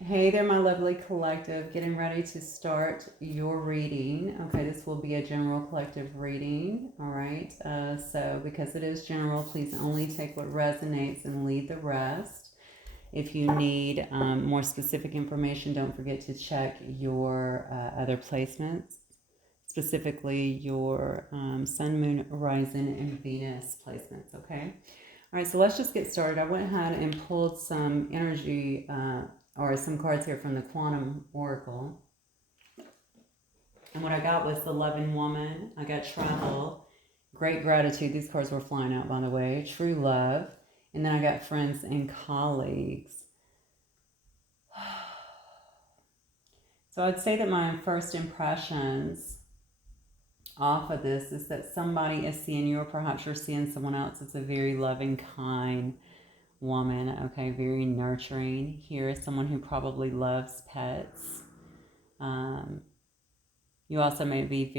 Hey there, my lovely collective. Getting ready to start your reading. Okay, this will be a general collective reading. All right. So, because it is general, please only take what resonates and leave the rest. If you need more specific information, don't forget to check your other placements, specifically your Sun, Moon, Horizon, and Venus placements. Okay. All right, so let's just get started. I went ahead and pulled some energy or some cards here from the Quantum Oracle. And what I got was the Loving Woman. I got Travel, Great Gratitude. These cards were flying out, by the way. True Love. And then I got Friends and Colleagues. So I'd say that my first impressions off of this is that somebody is seeing you, or perhaps you're seeing someone else. It's a very loving, kind woman, okay, very nurturing. Here is someone who probably loves pets. Um, you also may be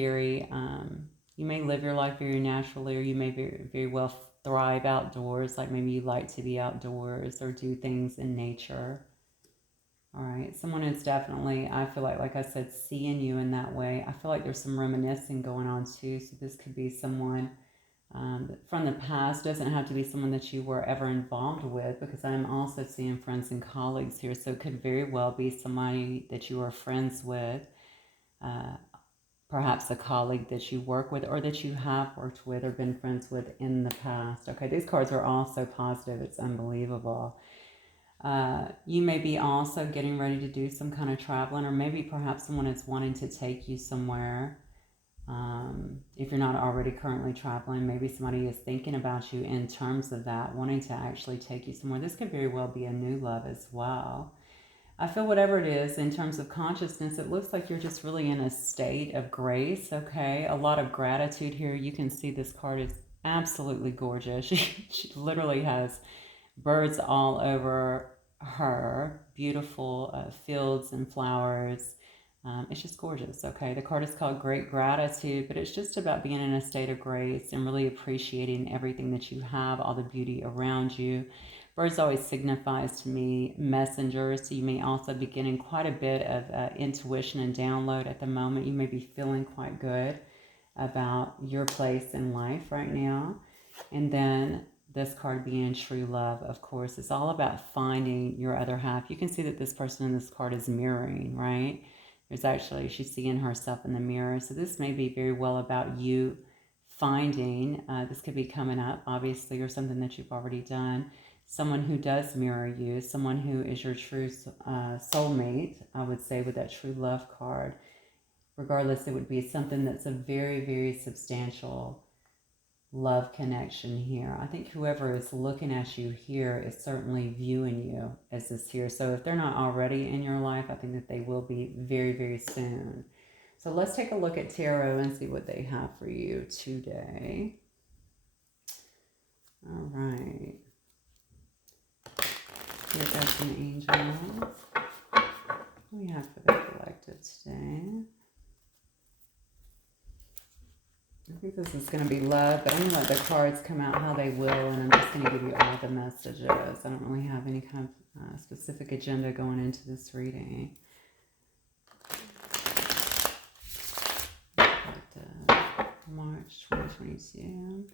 you may live your life very naturally, or you may very well thrive outdoors, like maybe you like to be outdoors or do things in nature. All right, someone is definitely, I feel like I said, seeing you in that way. I feel like there's some reminiscing going on too. So this could be someone from the past. Doesn't have to be someone that you were ever involved with, because I'm also seeing friends and colleagues here. So it could very well be somebody that you are friends with, uh, perhaps a colleague that you work with or that you have worked with or been friends with in the past. Okay, these cards are all so positive. It's unbelievable. You may be also getting ready to do some kind of traveling, or maybe perhaps someone is wanting to take you somewhere. If you're not already currently traveling, maybe somebody is thinking about you in terms of that, wanting to actually take you somewhere. This could very well be a new love as well. I feel whatever it is in terms of consciousness, it looks like you're just really in a state of grace, okay? A lot of gratitude here. You can see this card is absolutely gorgeous. She literally has birds all over her, beautiful fields and flowers. It's just gorgeous, okay? The card is called Great Gratitude, but it's just about being in a state of grace and really appreciating everything that you have, all the beauty around you. Birds always signifies to me messengers, so you may also be getting quite a bit of intuition and download at the moment. You may be feeling quite good about your place in life right now. And then this card being true love, of course, it's all about finding your other half. You can see that this person in this card is mirroring, right? There's actually, she's seeing herself in the mirror. So this may be very well about you finding, this could be coming up, obviously, or something that you've already done. Someone who does mirror you, someone who is your true soulmate, I would say, with that true love card. Regardless, it would be something that's a very, very substantial love connection here. I think whoever is looking at you here is certainly viewing you as this here. So if they're not already in your life, I think that they will be very, very soon. So let's take a look at tarot and see what they have for you today. All right. Here got some angels. What do we have for the collective today? I think this is going to be love, but I'm going to let the cards come out how they will, and I'm just going to give you all the messages. I don't really have any kind of specific agenda going into this reading. March 2022.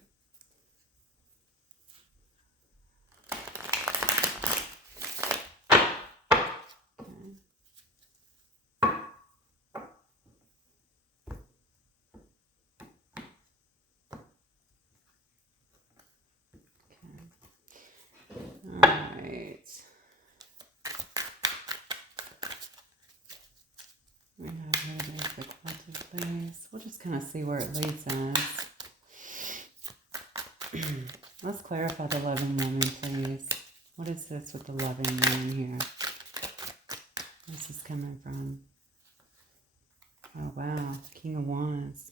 Alright. We have here the collective, please. We'll just kind of see where it leads us. Let's clarify the loving woman, please. What is this with the loving woman here? Where's this coming from? Oh, wow. King of Wands.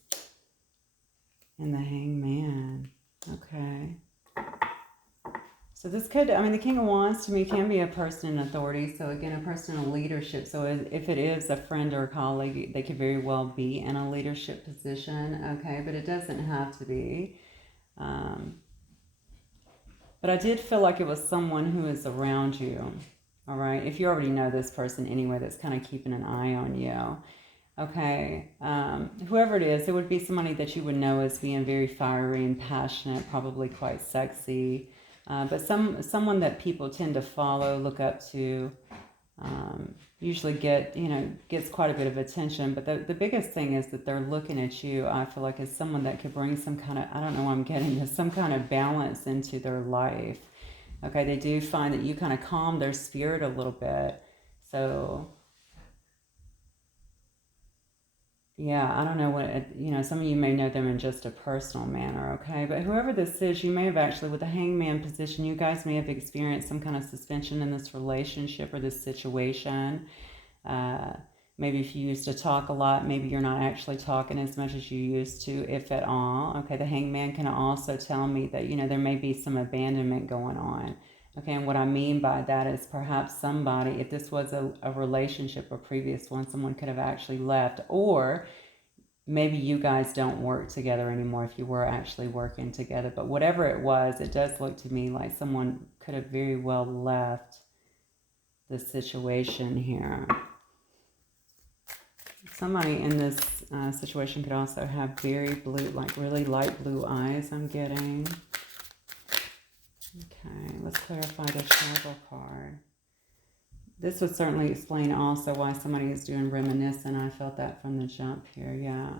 And the Hangman. Okay. So this could, the King of Wands to me can be a person in authority. So again, a person in leadership. So if it is a friend or a colleague, they could very well be in a leadership position. Okay, but it doesn't have to be. But I did feel like it was someone who is around you. All right. If you already know this person anyway, that's kind of keeping an eye on you. Okay. Whoever it is, it would be somebody that you would know as being very fiery and passionate, probably quite sexy. But someone that people tend to follow, look up to, usually gets quite a bit of attention. But the biggest thing is that they're looking at you, I feel like, as someone that could bring some kind of, I don't know why I'm getting this, some kind of balance into their life. Okay, they do find that you kind of calm their spirit a little bit. So yeah, I don't know some of you may know them in just a personal manner, okay? But whoever this is, you may have actually, with the hangman position, you guys may have experienced some kind of suspension in this relationship or this situation. Uh, Maybe if you used to talk a lot, maybe you're not actually talking as much as you used to, if at all. Okay, the hangman can also tell me that, there may be some abandonment going on. Okay, and what I mean by that is perhaps somebody, if this was a relationship, a previous one, someone could have actually left, or maybe you guys don't work together anymore if you were actually working together. But whatever it was, it does look to me like someone could have very well left the situation here. Somebody in this situation could also have very blue, like really light blue eyes, I'm getting. Okay, let's clarify the travel card. This would certainly explain also why somebody is doing reminiscent. I felt that from the jump here, yeah.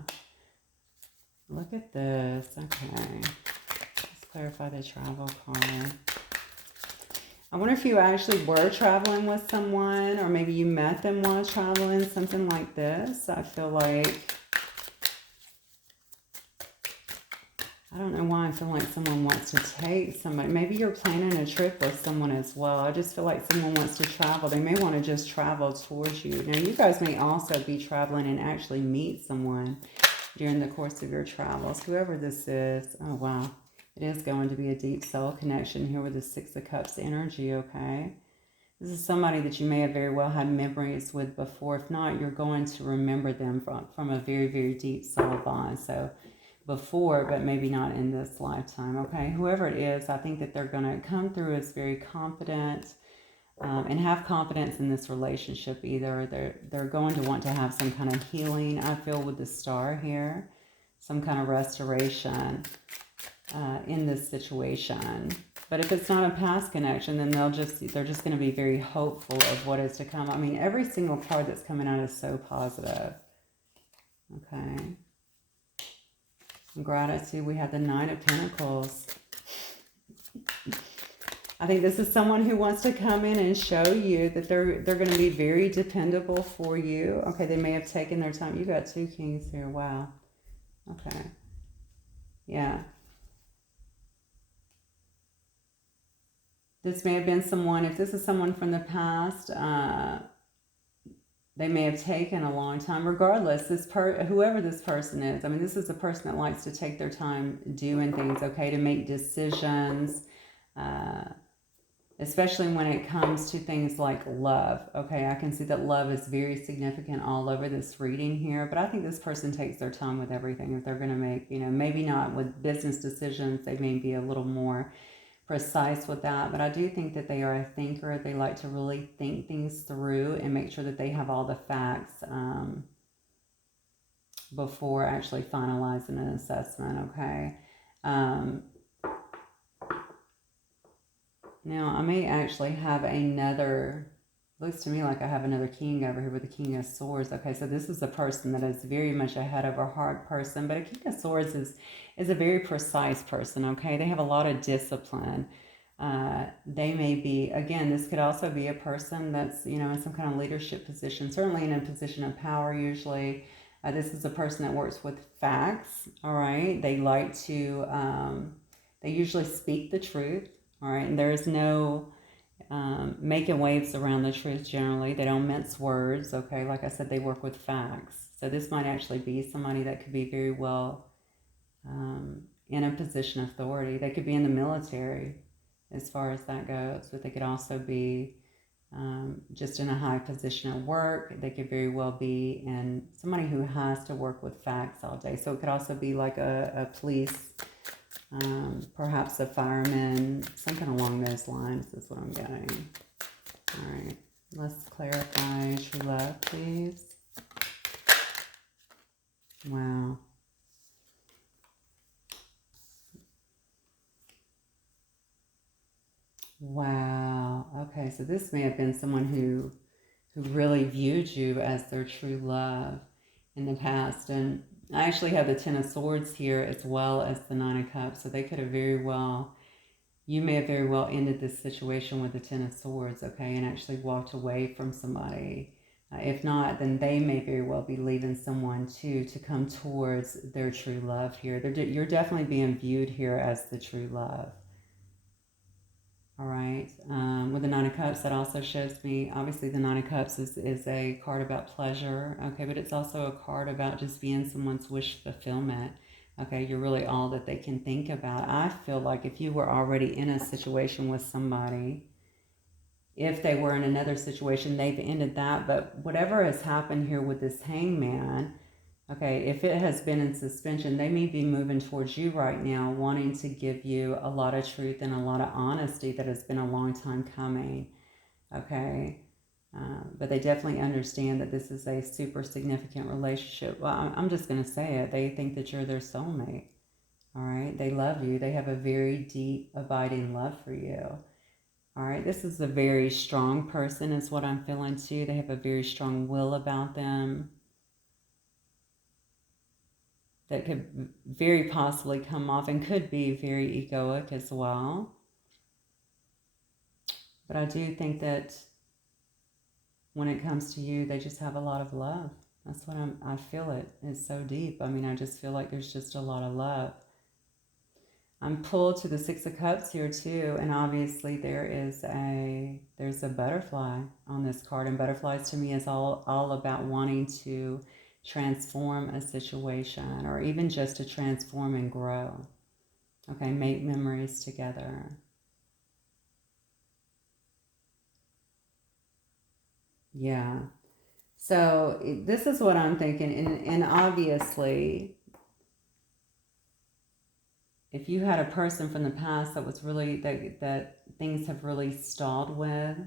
Look at this, okay. Let's clarify the travel card. I wonder if you actually were traveling with someone, or maybe you met them while traveling, something like this. I feel like, I don't know why I feel like someone wants to take somebody. Maybe you're planning a trip with someone as well. I just feel like someone wants to travel. They may want to just travel towards you. Now, you guys may also be traveling and actually meet someone during the course of your travels. Whoever this is, oh wow. It is going to be a deep soul connection here with the Six of Cups energy, okay? This is somebody that you may have very well had memories with before. If not, you're going to remember them from a very, very deep soul bond. So before, but maybe not in this lifetime, okay? Whoever it is, I think that they're going to come through as very confident and have confidence in this relationship either. They're going to want to have some kind of healing, I feel, with the star here. Some kind of restoration in this situation. But if it's not a past connection, then they're just going to be very hopeful of what is to come. I mean, every single card that's coming out is so positive. Okay. Gratitude, we have the Nine of Pentacles. I think this is someone who wants to come in and show you that they're going to be very dependable for you. Okay, they may have taken their time. You got two kings here. Wow. Okay. Yeah. This may have been someone, if this is someone from the past, they may have taken a long time. Regardless, whoever this person is, I mean, this is a person that likes to take their time doing things, okay, to make decisions, especially when it comes to things like love, okay? I can see that love is very significant all over this reading here, but I think this person takes their time with everything. If they're going to make, maybe not with business decisions, they may be a little more precise with that, but I do think that they are a thinker. They like to really think things through and make sure that they have all the facts before actually finalizing an assessment, okay? Now, I may actually have another, looks to me like I have another king over here with the King of Swords. Okay, so this is a person that is very much a head over heart person, but a King of Swords is a very precise person, okay? They have a lot of discipline. They may be, again, this could also be a person that's, in some kind of leadership position, certainly in a position of power usually. This is a person that works with facts, all right? They like to, they usually speak the truth, all right? And there's no making waves around the truth generally. They don't mince words, okay? Like I said, they work with facts. So this might actually be somebody that could be very well in a position of authority. They could be in the military as far as that goes, but they could also be just in a high position at work. They could very well be in somebody who has to work with facts all day. So it could also be like a police, perhaps a fireman, something along those lines is what I'm getting. All right. Let's clarify true love, please. Wow. Wow. Okay, so this may have been someone who really viewed you as their true love in the past. And I actually have the Ten of Swords here as well as the Nine of Cups. So they could have very well, you may have very well ended this situation with the Ten of Swords, okay, and actually walked away from somebody. If not, then they may very well be leaving someone too to come towards their true love here. You're definitely being viewed here as the true love. All right. With the Nine of Cups, that also shows me, obviously the Nine of Cups is a card about pleasure, okay, but it's also a card about just being someone's wish fulfillment. Okay, you're really all that they can think about. I feel like if you were already in a situation with somebody, if they were in another situation, they've ended that, but whatever has happened here with this hangman, okay, if it has been in suspension, they may be moving towards you right now, wanting to give you a lot of truth and a lot of honesty that has been a long time coming, okay? But they definitely understand that this is a super significant relationship. Well, I'm just going to say it. They think that you're their soulmate, all right? They love you. They have a very deep, abiding love for you. All right, this is a very strong person is what I'm feeling too. They have a very strong will about them that could very possibly come off and could be very egoic as well. But I do think that when it comes to you, they just have a lot of love. That's what I feel it is so deep. I mean, I just feel like there's just a lot of love. I'm pulled to the Six of Cups here too, and obviously there's a butterfly on this card, and butterflies to me is all about wanting to transform a situation, or even just to transform and grow. Okay, make memories together. Yeah. So this is what I'm thinking, and obviously, if you had a person from the past that was really that things have really stalled with,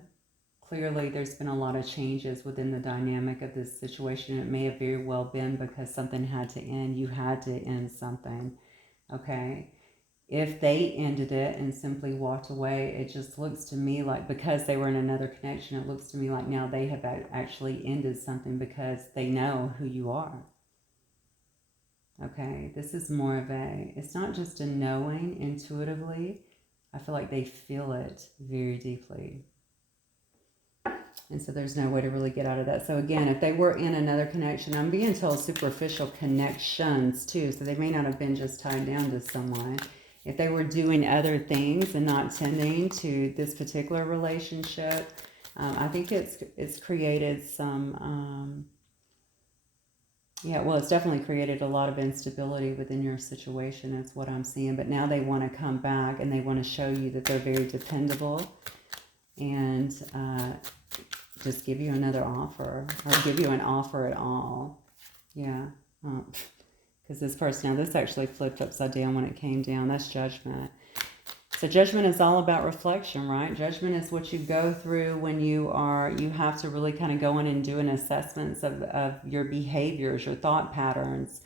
clearly there's been a lot of changes within the dynamic of this situation. It may have very well been because something had to end. You had to end something, okay? If they ended it and simply walked away, it just looks to me like, because they were in another connection, it looks to me like now they have actually ended something because they know who you are. Okay, this is more of it's not just a knowing intuitively. I feel like they feel it very deeply. And so there's no way to really get out of that. So again, if they were in another connection, I'm being told superficial connections too. So they may not have been just tied down to someone. If they were doing other things and not tending to this particular relationship, I think it's created some... yeah, well, it's definitely created a lot of instability within your situation is what I'm seeing. But now they want to come back and they want to show you that they're very dependable and just give you another offer or give you an offer at all. Yeah. Because this person, now this actually flipped upside down when it came down. That's judgment. So judgment is all about reflection, right? Judgment is what you go through when you have to really kind of go in and do an assessment of your behaviors, your thought patterns,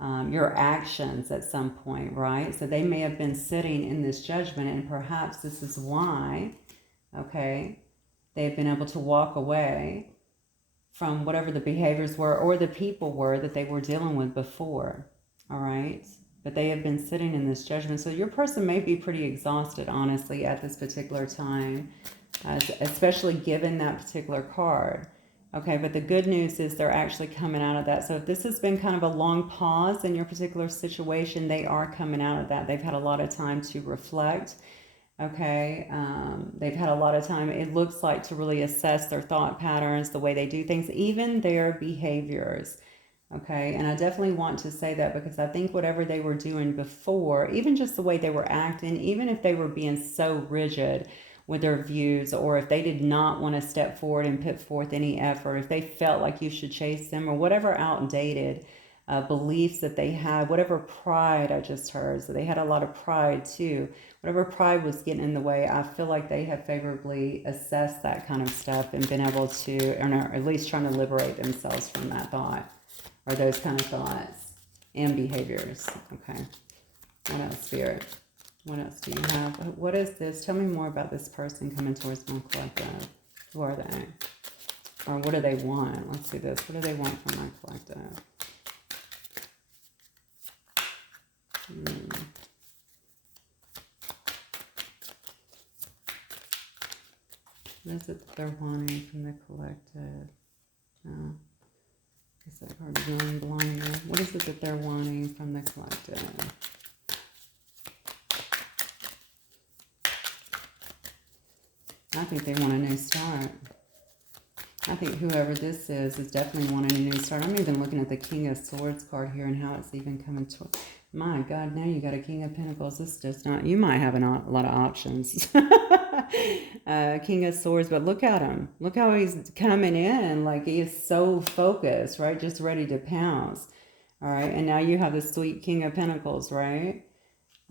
your actions at some point, right? So they may have been sitting in this judgment, and perhaps this is why, okay, they've been able to walk away from whatever the behaviors were or the people were that they were dealing with before, all right? But they have been sitting in this judgment. So your person may be pretty exhausted, honestly, at this particular time, especially given that particular card. Okay, but the good news is they're actually coming out of that. So if this has been kind of a long pause in your particular situation, they are coming out of that. They've had a lot of time to reflect. Okay, they've had a lot of time, it looks like, to really assess their thought patterns, the way they do things, even their behaviors. Okay, and I definitely want to say that because I think whatever they were doing before, even just the way they were acting, even if they were being so rigid with their views, or if they did not want to step forward and put forth any effort, if they felt like you should chase them or whatever outdated beliefs that they had, whatever pride I just heard. So they had a lot of pride too. Whatever pride was getting in the way, I feel like they have favorably assessed that kind of stuff and been able to, or at least trying to liberate themselves from that thought or those kind of thoughts and behaviors. Okay. What else, Spirit? What else do you have? What is this? Tell me more about this person coming towards my collective. Who are they? Or what do they want? Let's see this. What do they want from my collective? What is it that they're wanting from the collective? No. I guess that card is really belonging there. What is it that they're wanting from the collective? I think they want a new start. I think whoever this is definitely wanting a new start. I'm even looking at the King of Swords card here and how it's even coming to. My God, now you got a King of Pentacles. This does not. You might have a lot of options. King of Swords, but look at him. Look how he's coming in. Like he is so focused, right? Just ready to pounce. All right. And now you have the sweet King of Pentacles, right?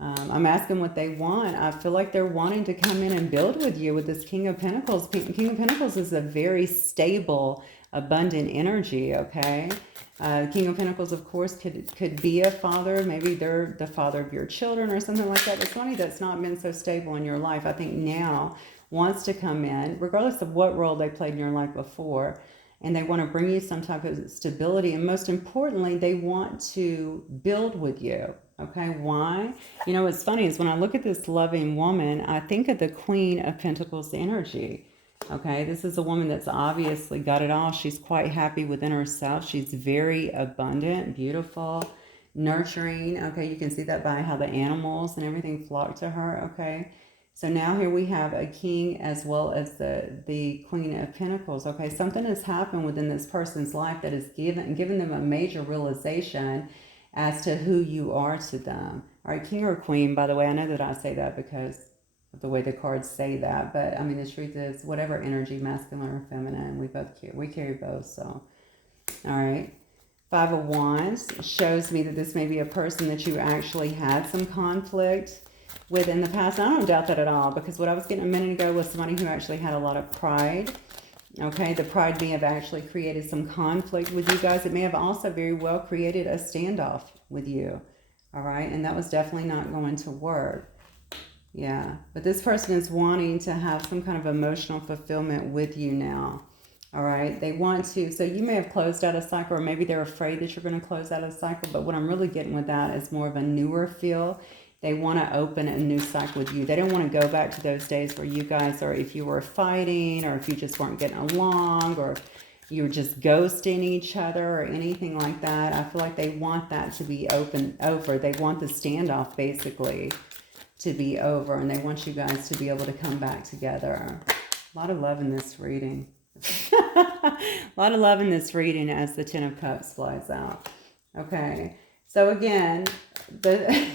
I'm asking what they want. I feel like they're wanting to come in and build with you with this King of Pentacles. King of Pentacles is a very stable, abundant energy, okay? King of Pentacles, of course, could be a father. Maybe they're the father of your children or something like that. But somebody that's not been so stable in your life, I think now wants to come in, regardless of what role they played in your life before, and they want to bring you some type of stability. And most importantly, they want to build with you. Okay, why? You know, what's funny is when I look at this loving woman, I think of the Queen of Pentacles energy. Okay, this is a woman that's obviously got it all. She's quite happy within herself. She's very abundant, beautiful, nurturing. Okay, you can see that by how the animals and everything flock to her. Okay, so now here we have a king as well as the Queen of Pentacles. Okay, something has happened within this person's life that has given them a major realization as to who you are to them. All right, king or queen, by the way, I know that I say that because of the way the cards say that, but I mean, the truth is whatever energy, masculine or feminine, we carry both, so. All right, Five of Wands shows me that this may be a person that you actually had some conflict with in the past. I don't doubt that at all, because what I was getting a minute ago was somebody who actually had a lot of pride. Okay, the pride may have actually created some conflict with you guys. It may have also very well created a standoff with you. All right, and that was definitely not going to work. Yeah, but this person is wanting to have some kind of emotional fulfillment with you now. All right, they want to, so you may have closed out a cycle, or maybe they're afraid that you're going to close out a cycle, but what I'm really getting with that is more of a newer feel. They want to open a new cycle with you. They don't want to go back to those days where you guys, or if you were fighting, or if you just weren't getting along, or you were just ghosting each other or anything like that. I feel like they want that to be over. They want the standoff basically to be over, and they want you guys to be able to come back together. A lot of love in this reading. A lot of love in this reading as the Ten of Cups flies out. Okay, so again, the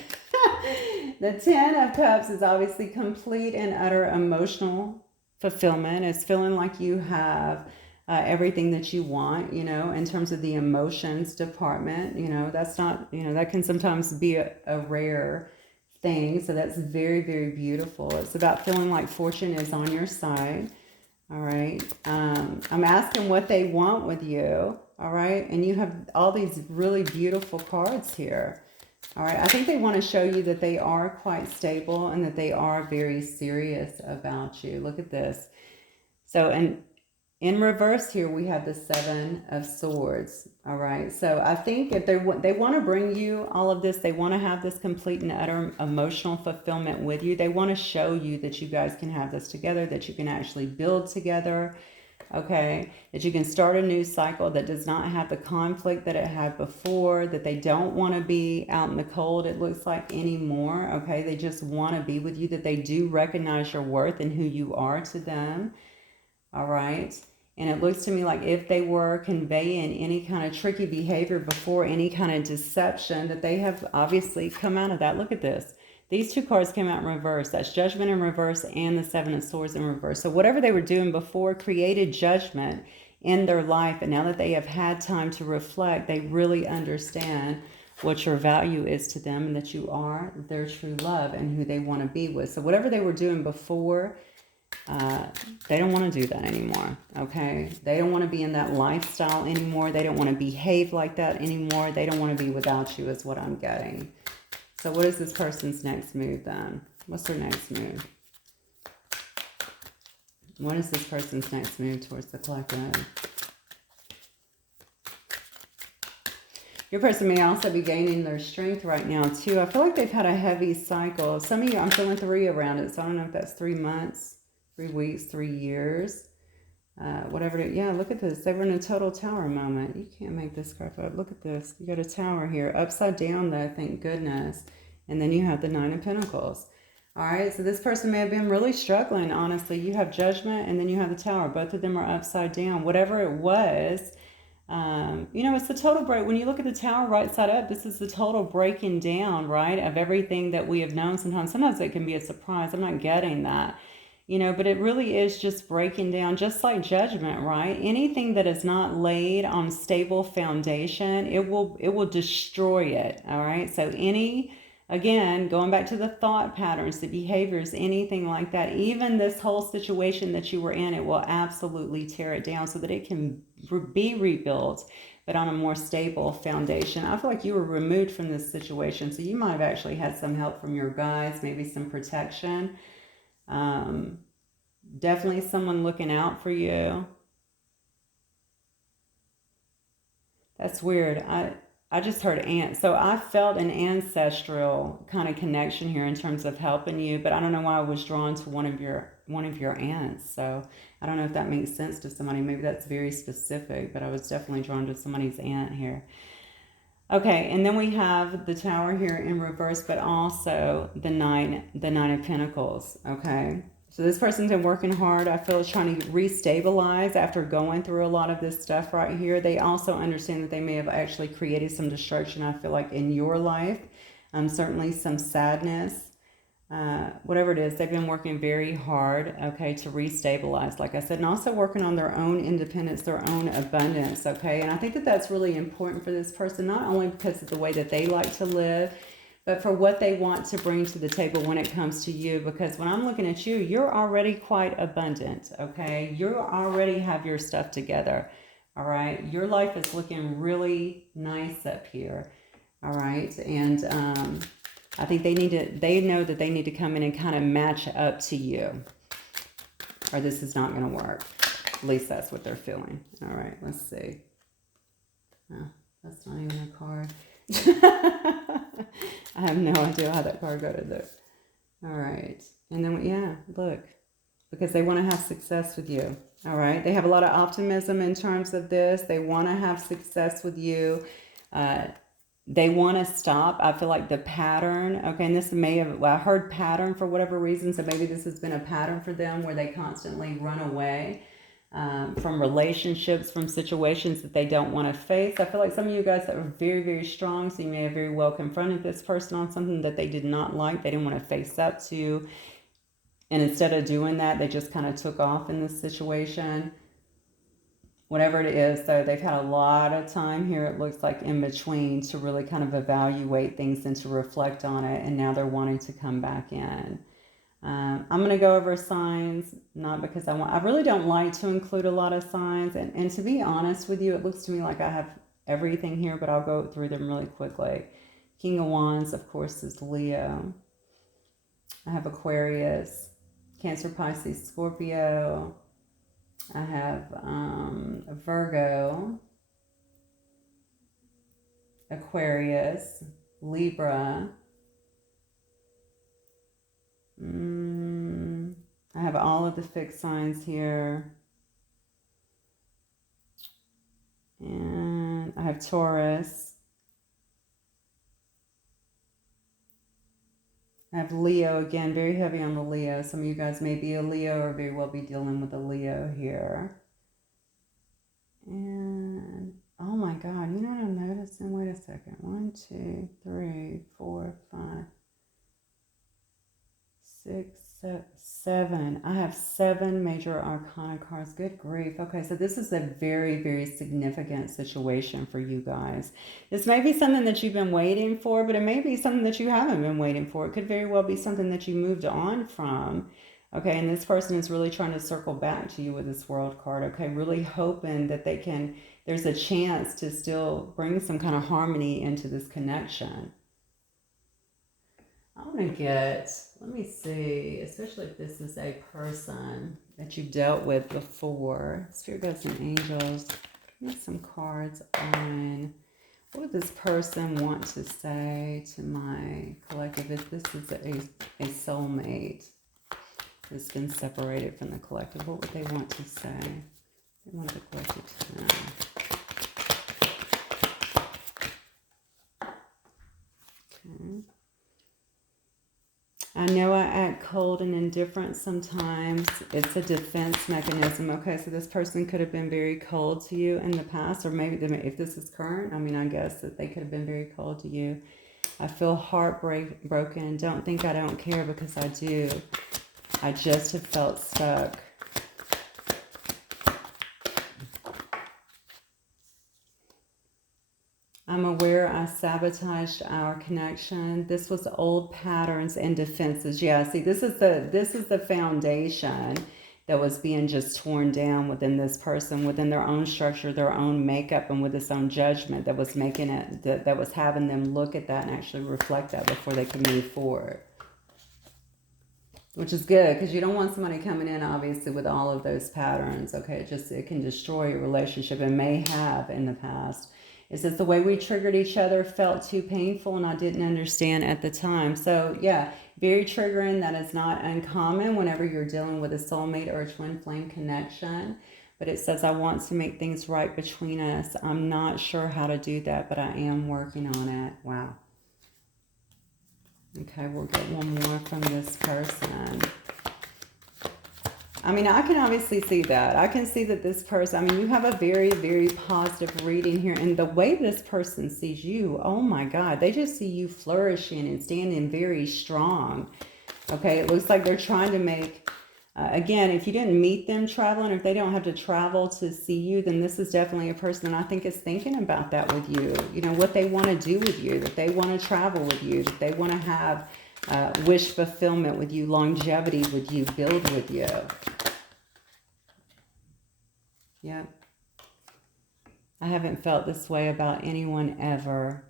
Ten of Cups is obviously complete and utter emotional fulfillment. It's feeling like you have everything that you want, you know, in terms of the emotions department. You know, that's not, you know, that can sometimes be a rare thing. So that's very, very beautiful. It's about feeling like fortune is on your side. All right. I'm asking what they want with you. All right. And you have all these really beautiful cards here. All right. I think they want to show you that they are quite stable and that they are very serious about you. Look at this. So, and in reverse here, we have the Seven of Swords. All right. So I think if they want to bring you all of this, they want to have this complete and utter emotional fulfillment with you. They want to show you that you guys can have this together, that you can actually build together. Okay. That you can start a new cycle that does not have the conflict that it had before, that they don't want to be out in the cold, it looks like, anymore. Okay. They just want to be with you, that they do recognize your worth and who you are to them. All right. And it looks to me like if they were conveying any kind of tricky behavior before, any kind of deception, that they have obviously come out of that. Look at this. These two cards came out in reverse. That's Judgment in reverse and the Seven of Swords in reverse. So whatever they were doing before created judgment in their life. And now that they have had time to reflect, they really understand what your value is to them and that you are their true love and who they want to be with. So whatever they were doing before, they don't want to do that anymore, okay? They don't want to be in that lifestyle anymore. They don't want to behave like that anymore. They don't want to be without you is what I'm getting. So what is this person's next move then? What's their next move? What is this person's next move towards the collective? Your person may also be gaining their strength right now too. I feel like they've had a heavy cycle. Some of you, I'm feeling 3 around it. So I don't know if that's 3 months, 3 weeks, 3 years. Whatever it is. Yeah, look at this. They were in a total tower moment. You can't make this crap up. Look at this. You got a tower here. Upside down though, thank goodness. And then you have the 9 of Pentacles. All right, so this person may have been really struggling, honestly. You have Judgment and then you have the Tower. Both of them are upside down. Whatever it was, you know, it's the total break. When you look at the Tower right side up, this is the total breaking down, right, of everything that we have known. Sometimes it can be a surprise. I'm not getting that, you know, but it really is just breaking down, just like Judgment, right? Anything that is not laid on stable foundation, it will destroy it, all right? So again, going back to the thought patterns, the behaviors, anything like that, even this whole situation that you were in, it will absolutely tear it down so that it can be rebuilt, but on a more stable foundation. I feel like you were removed from this situation, so you might have actually had some help from your guides, maybe some protection. Definitely someone looking out for you. That's weird. I just heard aunt. So I felt an ancestral kind of connection here in terms of helping you, but I don't know why I was drawn to one of your aunts. So I don't know if that makes sense to somebody. Maybe that's very specific, but I was definitely drawn to somebody's aunt here. Okay, and then we have the Tower here in reverse, but also the nine of Pentacles. Okay. So this person's been working hard. I feel trying to restabilize after going through a lot of this stuff right here. They also understand that they may have actually created some destruction, I feel like, in your life. Certainly some sadness. Whatever it is, they've been working very hard, okay, to restabilize, like I said, and also working on their own independence, their own abundance, okay? And I think that that's really important for this person, not only because of the way that they like to live, but for what they want to bring to the table when it comes to you. Because when I'm looking at you, you're already quite abundant, okay? You already have your stuff together, all right? Your life is looking really nice up here, all right? And I think they know that they need to come in and kind of match up to you, or this is not going to work. At least that's what they're feeling. All right, let's see. Oh, that's not even a card. I have no idea how that card got in there. All right. And then, yeah, look. Because they want to have success with you. All right. They have a lot of optimism in terms of this. They want to have success with you. They want to stop. I feel like the pattern. Okay. And this may have, well, I heard pattern for whatever reason. So maybe this has been a pattern for them where they constantly run away. From relationships, from situations that they don't want to face. I feel like some of you guys that were very, very strong, so you may have very well confronted this person on something that they did not like, they didn't want to face up to, and instead of doing that, they just kind of took off in this situation, whatever it is. So they've had a lot of time here, it looks like, in between to really kind of evaluate things and to reflect on it, and now they're wanting to come back in. I'm going to go over signs, not because I really don't like to include a lot of signs. And to be honest with you, it looks to me like I have everything here, but I'll go through them really quickly. King of Wands, of course, is Leo. I have Aquarius, Cancer, Pisces, Scorpio. I have Virgo, Aquarius, Libra. I have all of the fixed signs here. And I have Taurus. I have Leo again, very heavy on the Leo. Some of you guys may be a Leo or very well be dealing with a Leo here. And oh my God, you know what I'm noticing? Wait a second. 1, 2, 3, 4, 5, Seven. I have 7 major arcana cards. Good grief. Okay, so this is a very, very significant situation for you guys. This may be something that you've been waiting for, but it may be something that you haven't been waiting for. It could very well be something that you moved on from. Okay, and this person is really trying to circle back to you with this World card. Okay, really hoping that there's a chance to still bring some kind of harmony into this connection. I want to let me see, especially if this is a person that you've dealt with before. Spirit guides and angels, give me some cards on what would this person want to say to my collective if this is a soulmate that's been separated from the collective. What would they want to say? They want the collective to know. Okay. I know I act cold and indifferent sometimes. It's a defense mechanism. Okay, so this person could have been very cold to you in the past, or maybe if this is current, I mean, I guess that they could have been very cold to you. I feel heartbroken. Don't think I don't care, because I do. I just have felt stuck. I'm aware I sabotaged our connection. This was old patterns and defenses. Yeah, see, this is the foundation that was being just torn down within this person, within their own structure, their own makeup, and with its own judgment that was making it, that was having them look at that and actually reflect that before they can move forward. Which is good, because you don't want somebody coming in, obviously, with all of those patterns. Okay, it can destroy your relationship, and may have in the past. It says the way we triggered each other felt too painful, and I didn't understand at the time. So yeah, very triggering. That is not uncommon whenever you're dealing with a soulmate or a twin flame connection. But it says, I want to make things right between us. I'm not sure how to do that, but I am working on it. Wow. Okay, we'll get one more from this person. I mean, I can obviously see that. I can see that this person, I mean, you have a very, very positive reading here. And the way this person sees you, oh my God, they just see you flourishing and standing very strong. Okay, it looks like they're trying to make, again, if you didn't meet them traveling, or if they don't have to travel to see you, then this is definitely a person that I think is thinking about that with you. You know, what they want to do with you, that they want to travel with you, that they want to have wish fulfillment with you, longevity with you, build with you. Yep. I haven't felt this way about anyone ever.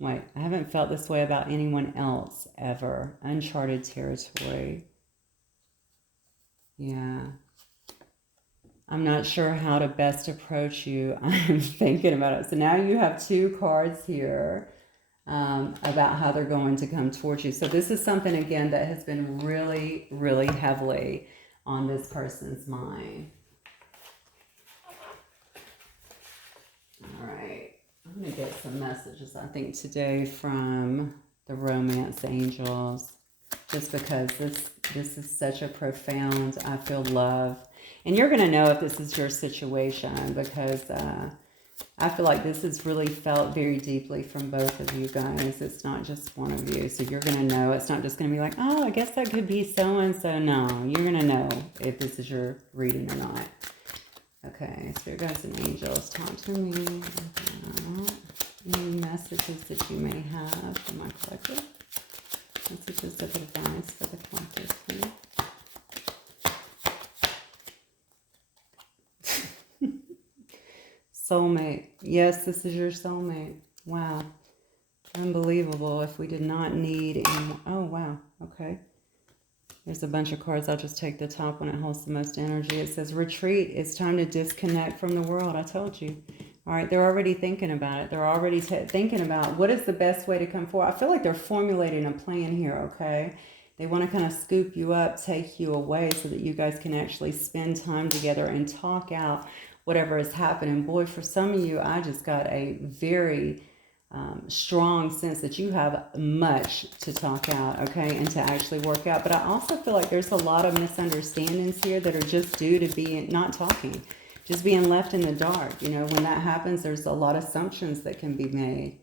Wait, I haven't felt this way about anyone else ever. Uncharted territory. Yeah. I'm not sure how to best approach you. I'm thinking about it. So now you have 2 cards here about how they're going to come towards you. So this is something, again, that has been really, really heavily on this person's mind. All right. I'm going to get some messages, I think, today from the romance angels. Just because this is such a profound, I feel, love. And you're going to know if this is your situation, because I feel like this is really felt very deeply from both of you guys. It's not just one of you. So you're going to know. It's not just going to be like, oh, I guess that could be so-and-so. No, you're going to know if this is your reading or not. Okay, Spirit guides and angels, talk to me about any messages that you may have for my collective. Messages of advice for the collective, please. Soulmate. Yes, this is your soulmate. Wow. Unbelievable. If we did not need any... Oh, wow. Okay. There's a bunch of cards. I'll just take the top one. It holds the most energy. It says, retreat. It's time to disconnect from the world. I told you. All right. They're already thinking about it. They're already thinking about what is the best way to come forward. I feel like they're formulating a plan here, okay? They want to kind of scoop you up, take you away so that you guys can actually spend time together and talk out whatever is happening. Boy, for some of you, I just got a very... strong sense that you have much to talk out, okay, and to actually work out. But I also feel like there's a lot of misunderstandings here that are just due to being not talking, just being left in the dark. You know, when that happens, there's a lot of assumptions that can be made.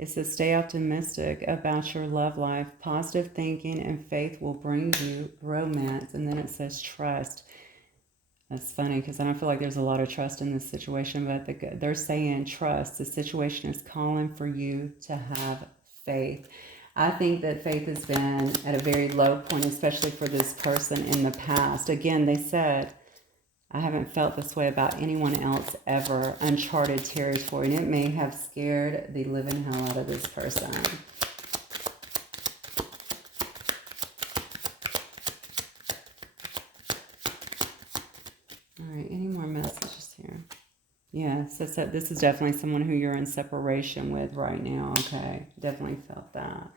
It says, stay optimistic about your love life. Positive thinking and faith will bring you romance. And then it says, trust. That's funny because I don't feel like there's a lot of trust in this situation, but they're saying trust. The situation is calling for you to have faith. I think that faith has been at a very low point, especially for this person in the past. Again, they said, I haven't felt this way about anyone else ever. Uncharted territory. And it may have scared the living hell out of this person. All right, any more messages here? Yeah, so this is definitely someone who you're in separation with right now. Okay, definitely felt that.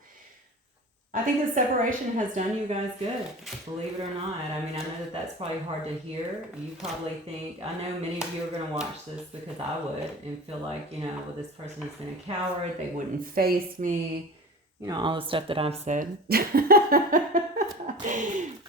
I think the separation has done you guys good, believe it or not. I mean, I know that that's probably hard to hear. You probably think, I know many of you are going to watch this because I would and feel like, you know, well, this person has been a coward. They wouldn't face me. You know, all the stuff that I've said.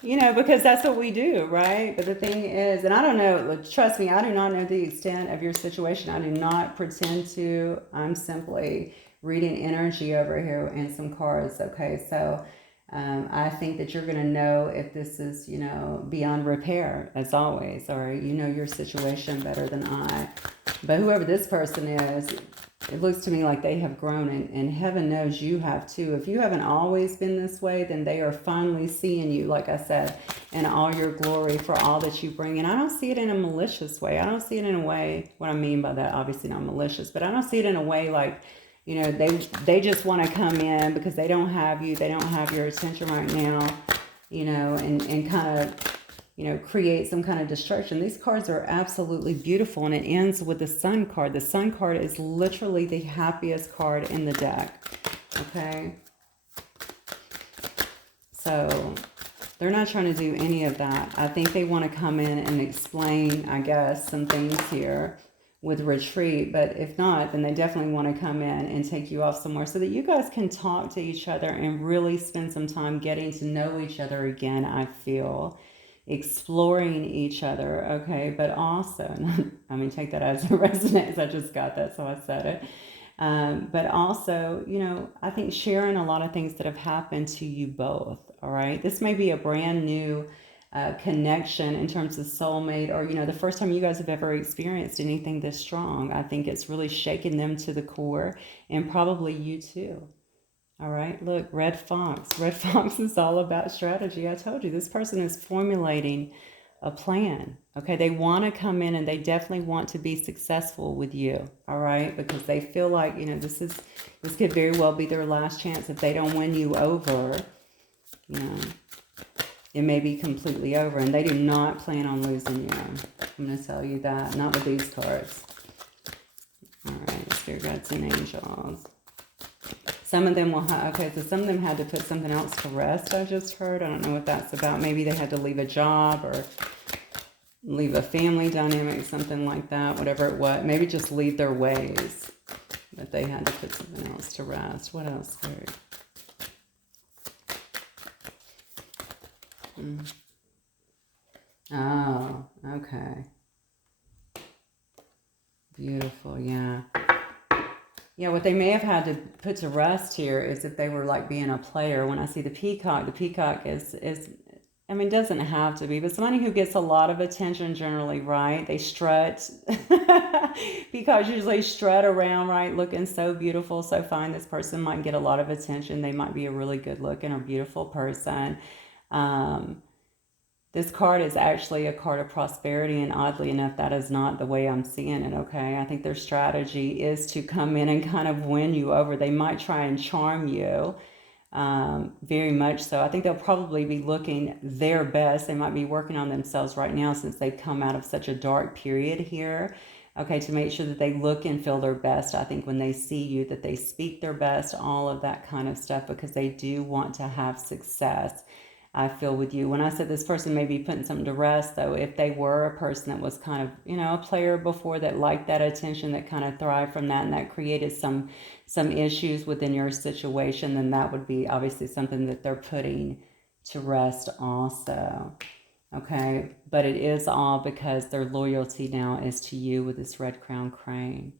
You know, because that's what we do, right? But the thing is, and I don't know, trust me, I do not know the extent of your situation. I do not pretend to. I'm simply reading energy over here and some cards, okay? So I think that you're going to know if this is, you know, beyond repair, as always, or you know your situation better than I. But whoever this person is, it looks to me like they have grown, and heaven knows you have too. If you haven't always been this way, then they are finally seeing you, like I said, in all your glory for all that you bring. And I don't see it in a malicious way. I don't see it in a way, what I mean by that, obviously not malicious, but I don't see it in a way like, you know, they just want to come in because they don't have you, they don't have your attention right now, you know, and kind of, you know, create some kind of destruction. These cards are absolutely beautiful, and it ends with the Sun card. The Sun card is literally the happiest card in the deck, okay? So they're not trying to do any of that. I think they want to come in and explain, I guess, some things here with retreat, but if not, then they definitely want to come in and take you off somewhere so that you guys can talk to each other and really spend some time getting to know each other again, I feel. Exploring each other, okay? But also, I mean, take that as a resonance. I just got that, so I said it. But also, you know, I think sharing a lot of things that have happened to you both, all right? This may be a brand new connection in terms of soulmate, or, you know, the first time you guys have ever experienced anything this strong. I think it's really shaken them to the core, and probably you too. All right, look, Red Fox. Red Fox is all about strategy. I told you, this person is formulating a plan. Okay, they want to come in and they definitely want to be successful with you. All right, because they feel like, you know, this could very well be their last chance. If they don't win you over, you know, it may be completely over, and they do not plan on losing you. I'm going to tell you that, not with these cards. All right, Spirit Guides and Angels. Some of them will have, okay, so some of them had to put something else to rest, I just heard. I don't know what that's about. Maybe they had to leave a job or leave a family dynamic, something like that, whatever it was. Maybe just leave their ways. But they had to put something else to rest. What else, Spirit? Oh, okay. Beautiful, yeah. Yeah, what they may have had to put to rest here is if they were like being a player. When I see the peacock is I mean, doesn't have to be, but somebody who gets a lot of attention generally, right? They strut. Peacocks usually strut around, right? Looking so beautiful, so fine. This person might get a lot of attention. They might be a really good looking or beautiful person. This card is actually a card of prosperity, and oddly enough, that is not the way I'm seeing it, okay? I think their strategy is to come in and kind of win you over. They might try and charm you, very much so. I think they'll probably be looking their best. They might be working on themselves right now since they've come out of such a dark period here, okay, to make sure that they look and feel their best. I think when they see you, that they speak their best, all of that kind of stuff, because they do want to have success. I feel with you. When I said this person may be putting something to rest, though, if they were a person that was kind of, you know, a player before, that liked that attention, that kind of thrived from that, and that created some issues within your situation, then that would be obviously something that they're putting to rest also. Okay, but it is all because their loyalty now is to you with this red crown crane.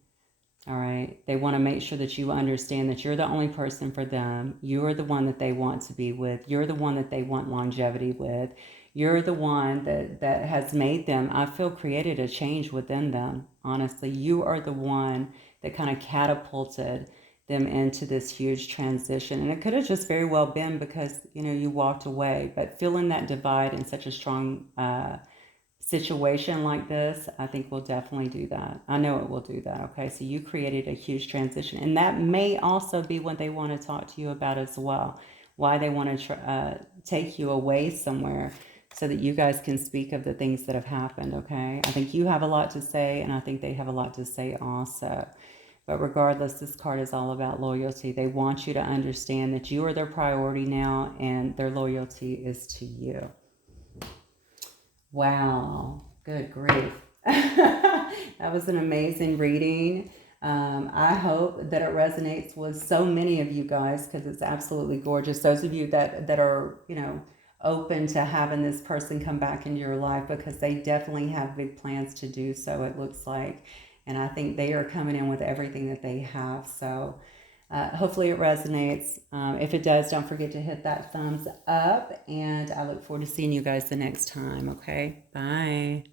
All right. They want to make sure that you understand that you're the only person for them. You are the one that they want to be with. You're the one that they want longevity with. You're the one that has made them, I feel, created a change within them. Honestly, you are the one that kind of catapulted them into this huge transition. And it could have just very well been because, you walked away. But feeling that divide in such a strong situation like this, I think will definitely do that. I know it will do that. Okay, so you created a huge transition, and that may also be what they want to talk to you about as well. Why they want to take you away somewhere so that you guys can speak of the things that have happened. Okay, I think you have a lot to say, and I think they have a lot to say also. But regardless, this card is all about loyalty. They want you to understand that you are their priority now, and their loyalty is to you. Wow, good grief. That was an amazing reading. I hope that it resonates with so many of you guys because it's absolutely gorgeous. Those of you that are, open to having this person come back into your life, because they definitely have big plans to do so, it looks like. And I think they are coming in with everything that they have. So hopefully it resonates. If it does, don't forget to hit that thumbs up. And I look forward to seeing you guys the next time. Okay, bye.